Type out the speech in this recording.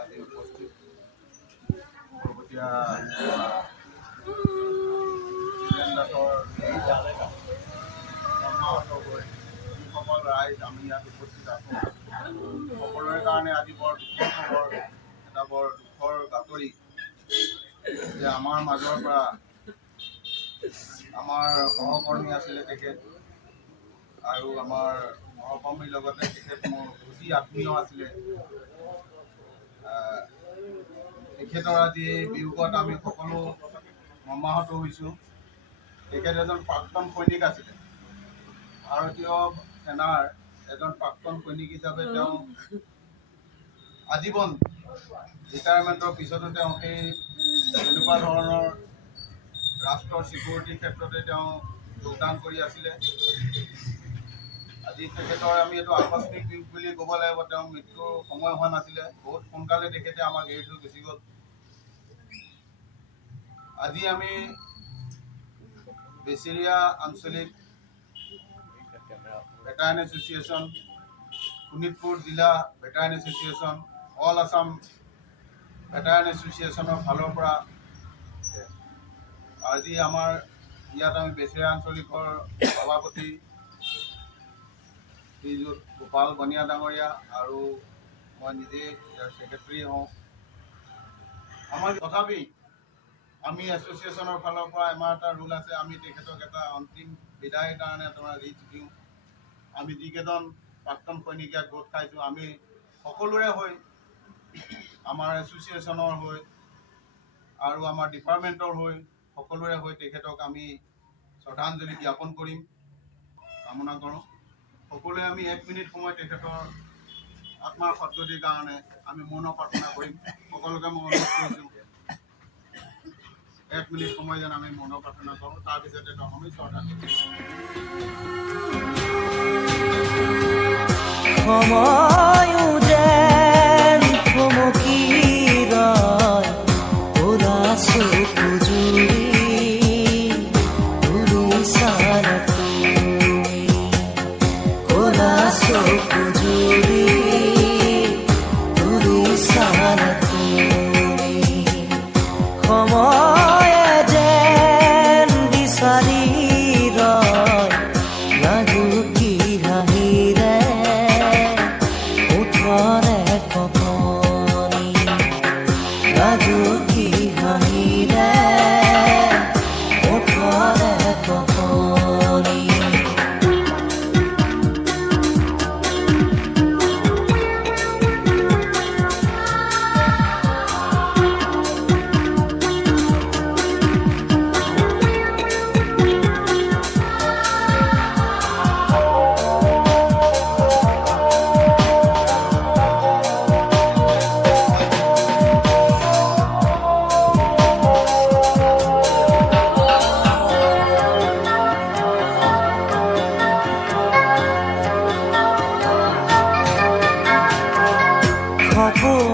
আজি উপস্থিত পূৰ্বতীয়া যিসকল ৰাইজ আমি ইয়াত উপস্থিত আছোঁ সকলোৰে কাৰণে আজি বৰ দুখৰ খবৰ, এটা বৰ দুখৰ বাতৰি যে আমাৰ মাজৰ পৰা আমাৰ সহকৰ্মী আছিলে তেখেত আৰু আমাৰ সহকৰ্মীৰ লগতে তেখেত মোৰ অতি আত্মীয় আছিলে। তেখেতৰ আজি বিয়োগত আমি সকলো মৰ্মাহত হৈছোঁ। তেখেত এজন প্ৰাক্তন সৈনিক আছিলে, ভাৰতীয় সেনাৰ এজন প্ৰাক্তন সৈনিক হিচাপে তেওঁ আজীৱন ৰিটায়াৰমেণ্টৰ পিছতো তেওঁ সেই তেনেকুৱা ধৰণৰ ৰাষ্ট্ৰৰ চিকিউৰিটিৰ ক্ষেত্ৰতে তেওঁ যোগদান কৰি আছিলে। আজি তেখেতৰ আমি এইটো আকস্মিক বিয়োগ বুলি ক'ব লাগিব। তেওঁৰ মৃত্যুৰ সময় হোৱা নাছিলে, বহুত সোনকালে তেখেতে আমাক এৰি থৈ গুচি গ'ল। আজি আমি বেচেৰিয়া আঞ্চলিক ভেটাৰেন এছ'চিয়েশ্যন, শোণিতপুৰ জিলা ভেটাৰেন এছ'চিয়েশ্যন, অল আছাম ভেটাৰেন এছ'চিয়েশ্যনৰ ফালৰ পৰা আজি আমাৰ ইয়াত আমি বেচেৰিয়া আঞ্চলিকৰ সভাপতি শ্ৰীযুত গোপাল বনিয়া ডাঙৰীয়া আৰু মই নিজে ইয়াৰ ছেক্ৰেটাৰী হওঁ। আমাৰ তথাপি আমি এছ'চিয়েশ্যনৰ ফালৰ পৰা আমাৰ এটা ৰুল আছে, আমি তেখেতক এটা অন্তিম বিদায়ৰ কাৰণে এটা ৰিচ দিওঁ। আমি যিকেইজন প্ৰাক্তন সৈনিক ইয়াত গোট খাইছোঁ, আমি সকলোৰে হৈ, আমাৰ এছ'চিয়েশ্যনৰ হৈ আৰু আমাৰ ডিপাৰ্টমেণ্টৰ হৈ, সকলোৰে হৈ তেখেতক আমি শ্ৰদ্ধাঞ্জলি জ্ঞাপন কৰিম কামনা কৰোঁ। সকলোৱে আমি 1 মিনিট সময় তেখেতৰ আত্মাৰ সদ্গতিৰ কাৰণে আমি মৌন প্ৰাৰ্থনা কৰিম। সকলোকে মই অনুৰোধ কৰিছোঁ 1 মিনিট সময় যেন আমি মৌন প্ৰাৰ্থনা কৰোঁ, তাৰপিছতে তেওঁ আমি শ্ৰদ্ধাঞ্জলি সময়ো যেন থমকি ৰয় ওলা চকু জুৰি উৰিষ্যাৰ তুমি, ওলা চকু জুৰি উৰিষ্যাৰ তুমি। সময়ে যেন বিচাৰি ৰয় লাজুকী হাঁহিৰে উঠৰে কপনি, লাজুকী হাঁহিৰে উঠৰে কপনি। খবৰ